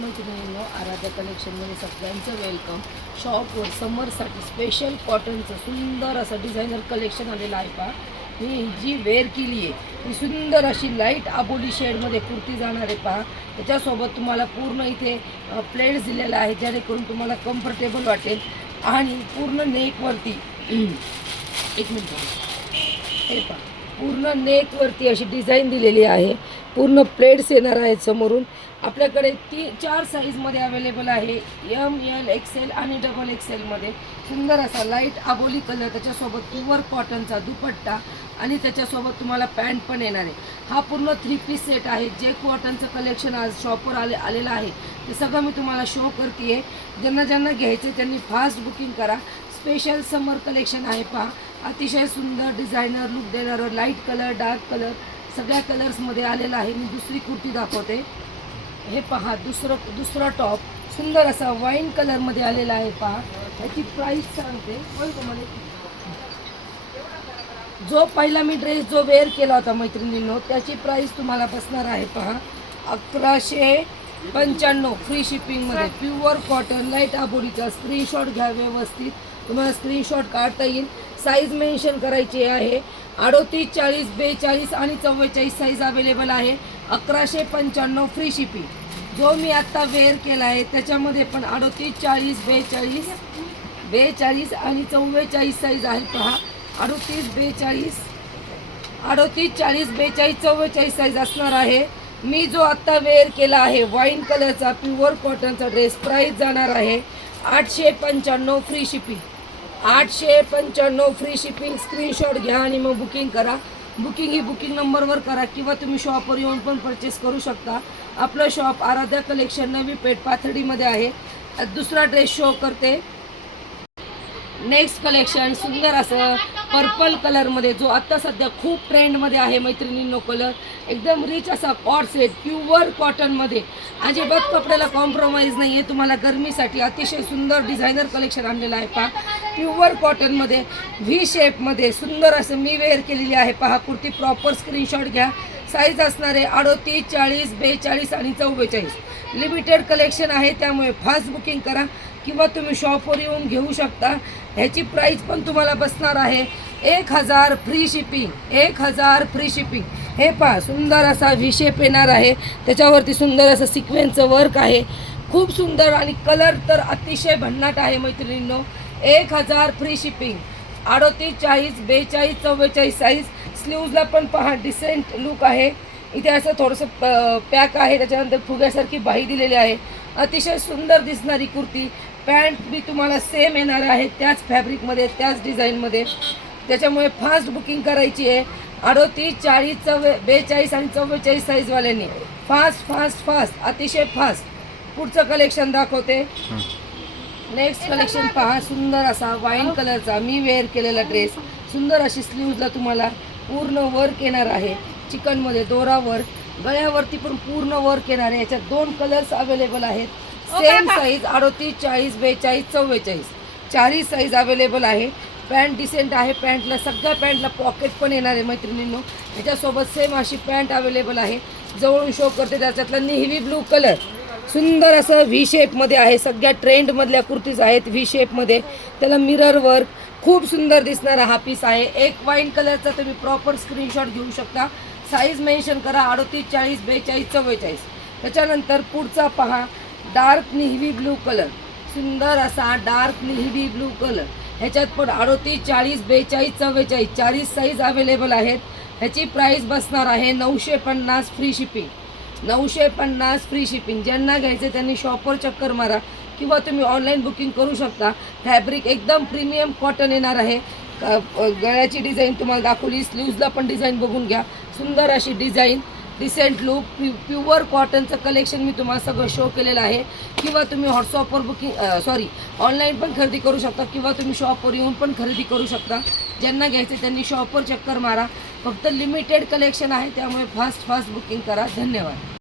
मैत्रिणींनो, आराध्या कलेक्शनमध्ये सगळ्यांचं वेलकम. शॉपवर समरसाठी स्पेशल कॉटनचं सुंदर असं डिझायनर कलेक्शन आलेलं आहे. पहा, मी जी वेअर केली आहे ही सुंदर अशी लाईट आबोली शेडमध्ये कुर्ती जाणार आहे. पहा, त्याच्यासोबत तुम्हाला पूर्ण इथे प्लेट्स दिलेला आहे, जेणेकरून तुम्हाला कम्फर्टेबल वाटेल. आणि पूर्ण नेकवरती एक मिनिट, हे पहा, पूर्ण नेकवरती अशी डिझाईन दिलेली आहे. पूर्ण प्लेट्स येणार आहेत समोरून. आपल्याकडे 4 साईजमध्ये अवेलेबल आहे, एम, एल, एक्सेल आणि डबल एक्सेलमध्ये. सुंदर असा लाईट आबोली कलर, त्याच्यासोबत प्युअर कॉटनचा दुपट्टा आणि त्याच्यासोबत तुम्हाला पॅन्ट पण येणार आहे. हा पूर्ण 3 पीस सेट आहे. जे कॉटनचं कलेक्शन आज शॉपवर आलेलं आहे ते सगळं मी तुम्हाला शो करते आहे. ज्यांना घ्यायचं त्यांनी फास्ट बुकिंग करा. स्पेशल समर कलेक्शन आहे. पहा, अतिशय सुंदर डिझायनर लुक देणारं लाईट कलर, डार्क कलर सगळ्या कलर्समध्ये आलेलं आहे. मी दुसरी कुर्ती दाखवते. हे पहा, दुसरा टॉप सुंदर असा वाईन कलरमध्ये आलेला आहे. पहा, याची प्राईस सांगते. तुम्हाला जो पहिला मी ड्रेस जो वेअर केला होता मैत्रिणींनो, त्याची प्राईस तुम्हाला बसणार आहे. पहा, 1195 फ्री शिपिंगमध्ये. प्युअर कॉटन लाईट आबोलीचा. स्क्रीनशॉट घ्या व्यवस्थित, तुम्हाला स्क्रीनशॉट काढता येईल. साईज मेन्शन करायची आहे. 38, 40, 42 आणि 44 साईज अवेलेबल आहे. 1195 फ्री शिपिंग. जो मी आत्ता वेअर केला आहे त्याच्यामध्ये पण 38, 40, 42 आणि 44 साईज आहे. पहा, 38, 42, 42 44 साईज असणार आहे. मी जो आत्ता वेअर केला आहे वाईन कलरचा प्युअर कॉटनचा ड्रेस, प्राईस जाणार आहे 895 free shipping. 895 free shipping. Screenshot घ्या आणि मग बुकिंग करा. बुकिंग ही बुकिंग नंबरवर करा किंवा तुम्ही शॉपवर येऊन पण परचेस करू शकता. आपलं शॉप आराध्या कलेक्शन, नवी पेठ, पाथर्डीमध्ये आहे. दुसरा ड्रेस शो करते. नेक्स्ट कलेक्शन सुंदर असं पर्पल कलरमध्ये, जो आत्ता सध्या खूप ट्रेंडमध्ये आहे मैत्रिणींनो. कलर एकदम रिच असा कॉट सेट प्युअर कॉटनमध्ये. अजिबात कपड्याला कॉम्प्रोमाइज नाही आहे. तुम्हाला गरमीसाठी अतिशय सुंदर डिझायनर कलेक्शन आणलेलं आहे. पहा, प्युअर कॉटनमध्ये व्ही शेपमध्ये सुंदर असं मी वेअर केलेली आहे. पहा, कुर्ती प्रॉपर स्क्रीनशॉट घ्या. साईज असणारे 38, 40, 42 आणि 44. लिमिटेड कलेक्शन आहे, त्यामुळे फास्ट बुकिंग करा किंवा तुम्ही शॉपवर येऊन घेऊ शकता. ह्याची प्राईस पण तुम्हाला बसणार आहे 1000 फ्री शिपिंग. 1000 free shipping. हे पहा, सुंदर असा व्ही शेप येणार आहे. त्याच्यावरती सुंदर असं सिक्वेन्सचं वर्क आहे. खूप सुंदर आणि कलर तर अतिशय भन्नाट आहे मैत्रिणींनो. 1000 फ्री शिपिंग. 38, 40, 42, 44 साईज. स्लीव्जला पण पहा डिसेंट लुक आहे. इथे असं थोडंसं पॅक आहे, त्याच्यानंतर फुग्यासारखी बाही दिलेली आहे. अतिशय सुंदर दिसणारी कुर्ती. पॅन्ट बी तुम्हाला सेम येणार आहे, त्याच फॅब्रिकमध्ये, त्याच डिझाईनमध्ये. त्याच्यामुळे फास्ट बुकिंग करायची आहे. 38, 40, 42 आणि 44 साईजवाल्यांनी फास्ट फास्ट फास्ट अतिशय फास्ट. पुढचं कलेक्शन दाखवते. नेक्स्ट कलेक्शन पहा, सुंदर असा वाईन कलरचा मी वेअर केलेला ड्रेस. सुंदर अशी स्लीव्जला तुम्हाला पूर्ण वर्क येणार आहे. चिकनमध्ये दोरा वर्क, गळ्यावरती पण पूर्ण वर्क येणार आहे. याच्यात 2 कलर्स अवेलेबल आहेत. सेम साईज 38, 40, 42, 44 चारही साईज अवेलेबल आहे. पॅन्ट डिसेंट आहे. पॅन्टला सगळ्या पॅन्टला पॉकेट पण येणार आहे मैत्रिणींनो. याच्यासोबत सेम अशी पॅन्ट अवेलेबल आहे. जवळून शो करते. त्याच्यातला नेव्ही ब्लू कलर सुंदर असं व्ही शेपमध्ये आहे. सगळ्या ट्रेंडमधल्या कुर्तीज आहेत व्ही शेपमध्ये. त्याला मिरर वर्क खूप सुंदर दिसणारा हा पीस आहे. एक वाईन कलरचा तुम्ही प्रॉपर स्क्रीनशॉट घेऊ शकता. साईज मेन्शन करा 38, 40, 42, 44. त्याच्यानंतर पुढचा पहा, डार्क नेव्ही ब्लू कलर. सुंदर असा डार्क नेव्ही ब्लू कलर. ह्याच्यात पण 38, 40, 42, 44 40 साईज अवेलेबल आहेत. ह्याची प्राईस बसणार आहे 950 फ्री शिपिंग. 950 free shipping. ज्यांना घ्यायचे त्यांनी शॉपवर चक्कर मारा किंवा तुम्ही ऑनलाईन बुकिंग करू शकता. फॅब्रिक एकदम प्रीमियम कॉटन येणार आहे. गळ्याची डिझाईन तुम्हाला दाखवली. स्लीव्जला पण डिझाईन बघून घ्या. सुंदर अशी डिझाईन, डिसेंट लुक. प्युअर कॉटनचं कलेक्शन मी तुम्हाला सगळं शो केलेलं आहे. किंवा तुम्ही व्हॉट्सअपवर ऑनलाईन पण खरेदी करू शकता किंवा तुम्ही शॉपवर येऊन पण खरेदी करू शकता. ज्यांना घ्यायचं त्यांनी शॉपवर चक्कर मारा. फक्त लिमिटेड कलेक्शन आहे, त्यामुळे फास्ट बुकिंग करा. धन्यवाद.